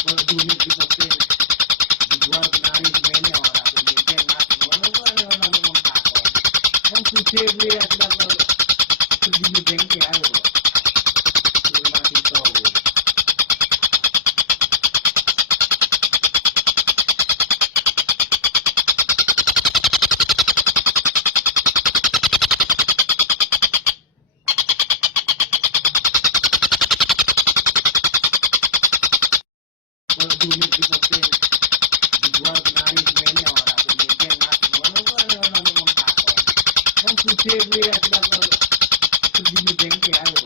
Kalau dunia kita teh dijual kenari semuanya orang Indonesia ngasih orang mempakon. Yang suci dia sudah pergi di bengkel ayo. Terima kasih. Kalau dunia kita teh dijual kenari semuanya orang Indonesia ngasih orang mempakon. Yang suci dia sudah pergi di bengkel ayo.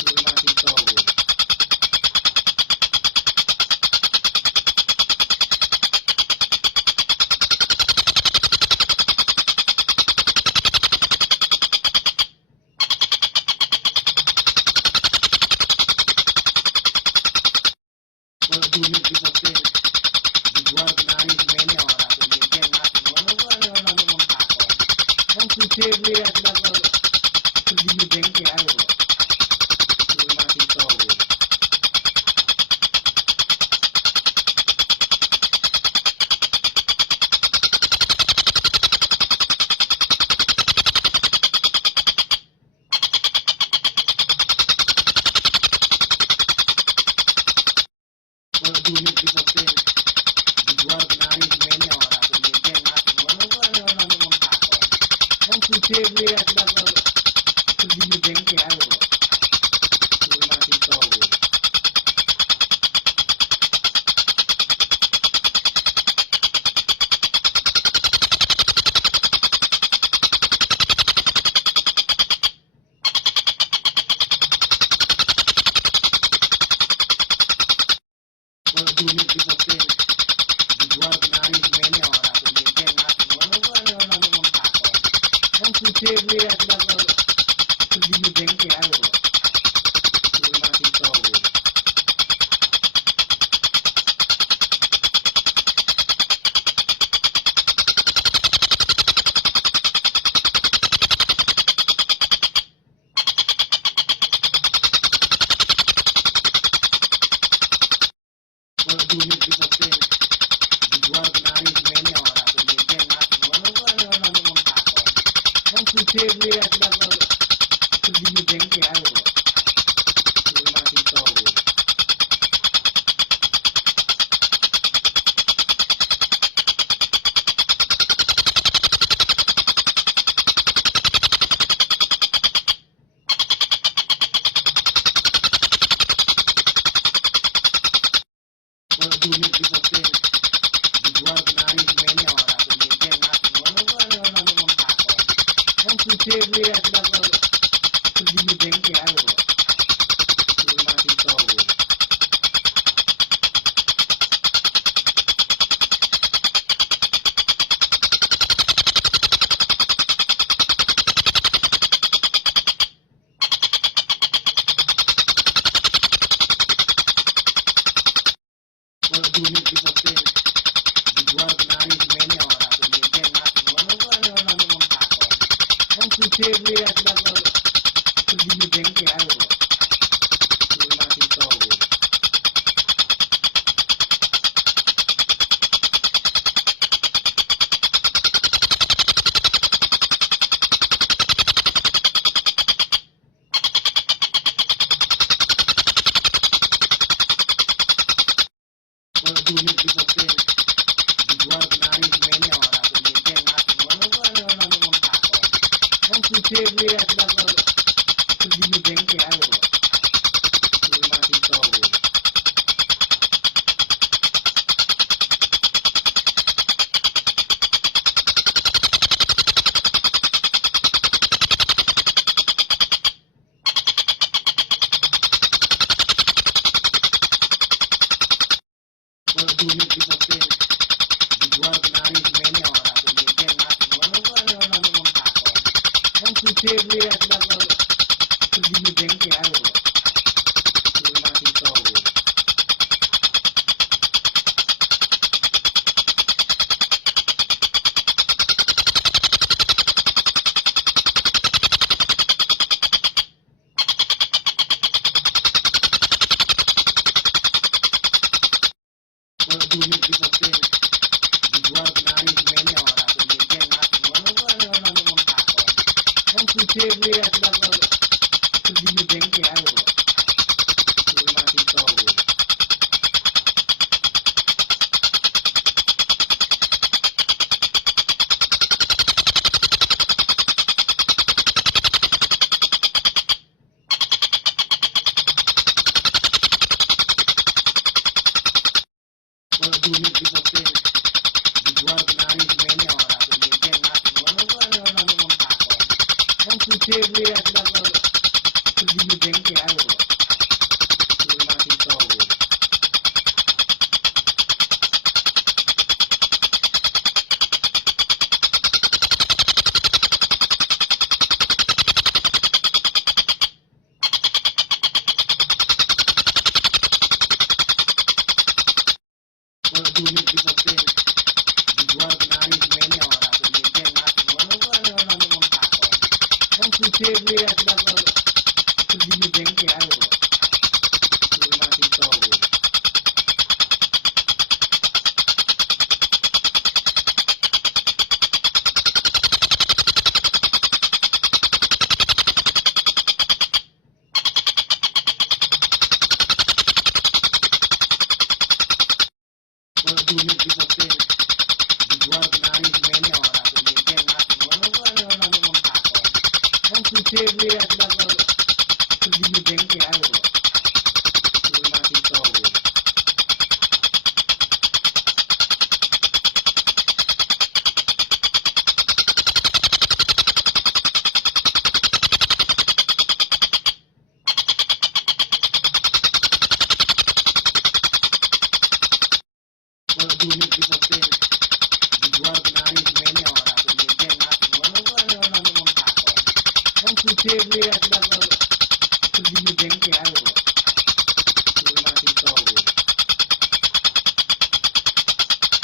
Terima kasih. Kalau dunia kita teh dijual kenari semuanya orang Indonesia ngasih orang mempakon. Yang suci dia sudah pergi di bengkel ayo. Terima kasih. Kalau dunia kita teh dijual kenari semuanya orang Indonesia ngasih orang mempakon. Yang suci dia sudah pergi di bengkel ayo. Terima kasih. Kalau dunia kita teh dijual kenari semuanya orang Indonesia ngasih orang mempakon. Yang suci dia sudah pergi di bengkel ayo. Terima kasih. Kalau dunia kita teh dijual kenari semuanya orang Indonesia ngasih orang mempakon. Yang suci dia sudah pergi di bengkel ayo. Terima kasih. Kalau dunia kita teh dijual kenari semuanya orang Indonesia ngasih orang mempakon. Yang suci dia sudah pergi di bengkel ayo. Terima kasih. Kalau dunia kita teh dijual kenari semuanya orang Indonesia ngasih orang mempakon. Yang suci dia sudah pergi di bengkel ayo. Terima kasih. Kalau dunia kita teh dijual kenari semuanya orang Indonesia ngasih orang mempakon. Yang suci dia sudah pergi di bengkel ayo. Terima kasih. Kalau dunia kita teh dijual kenari semuanya orang Indonesia ngasih orang mempakon. Yang suci dia sudah pergi di bengkel ayo. Terima kasih. duit dipakai dijual kenari semuanya orang pemimpin nasi mana tu ada orang yang mengatakan yang suci dia sudah pergi di Tengkek ayo terima kasih tahu duit dipakai dijual kenari semuanya orang pemimpin nasi mana tu ada orang yang mengatakan yang suci dia sudah pergi di Tengkek ayo terima kasih tahu duit dipakai dijual kenari semuanya orang pemimpin nasi mana tu ada orang yang mengatakan yang suci dia sudah pergi di Tengkek ayo terima kasih tahu duit dipakai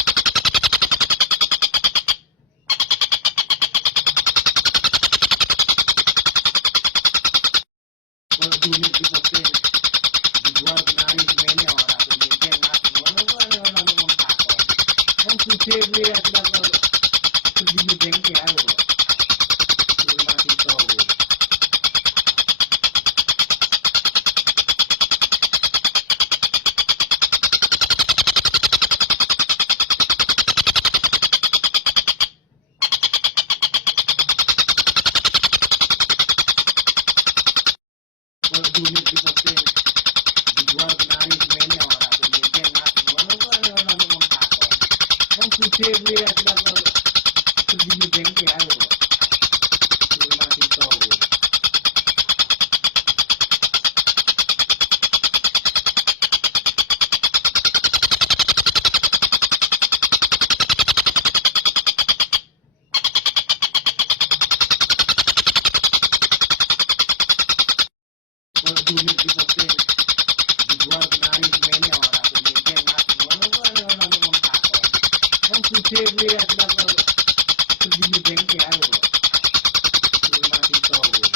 dijual kenari semuanya orang pemimpin nasi mana tu ada orang yang mengatakan yang suci dia sudah pergi di Tengkek ayo terima kasih tahu duit dipakai dijual kenari semuanya orang pemimpin nasi mana tu ada orang yang mengatakan yang suci dia sudah pergi di Tengkek ayo terima kasih tahu duit dipakai dijual kenari semuanya orang pemimpin nasi mana tu ada orang yang mengatakan yang suci dia sudah pergi di Tengkek ayo terima kasih tahu duit dipakai dijual kenari semuanya orang pemimpin nasi mana tu ada orang yang mengatakan yang suci dia sudah pergi di Tengkek ayo terima kasih tahu duit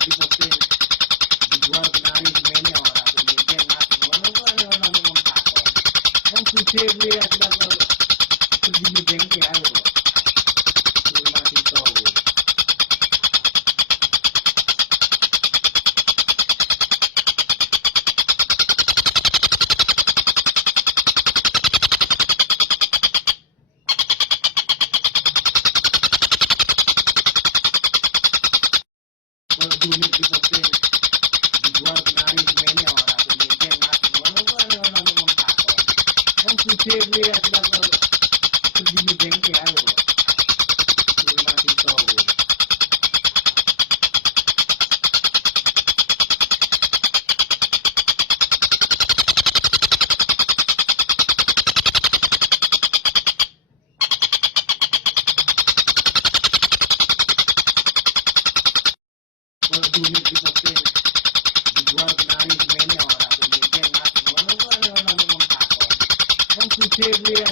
dipakai dijual kenari semuanya orang pemimpin nasi mana tu ada orang yang mengatakan yang suci dia sudah pergi di Tengkek ayo terima kasih tahu duit dipakai dijual kenari semuanya orang pemimpin nasi mana tu ada orang yang mengatakan yang suci dia sudah pergi di Tengkek ayo terima kasih tahu duit dipakai dijual kenari semuanya orang pemimpin nasi mana tu ada orang yang mengatakan yang suci dia sudah pergi di Tengkek ayo terima kasih tahu duit diposting dijual kenari semuanya orang pemimpin mas ngono tuh ada orang ngomong takon kan suci dia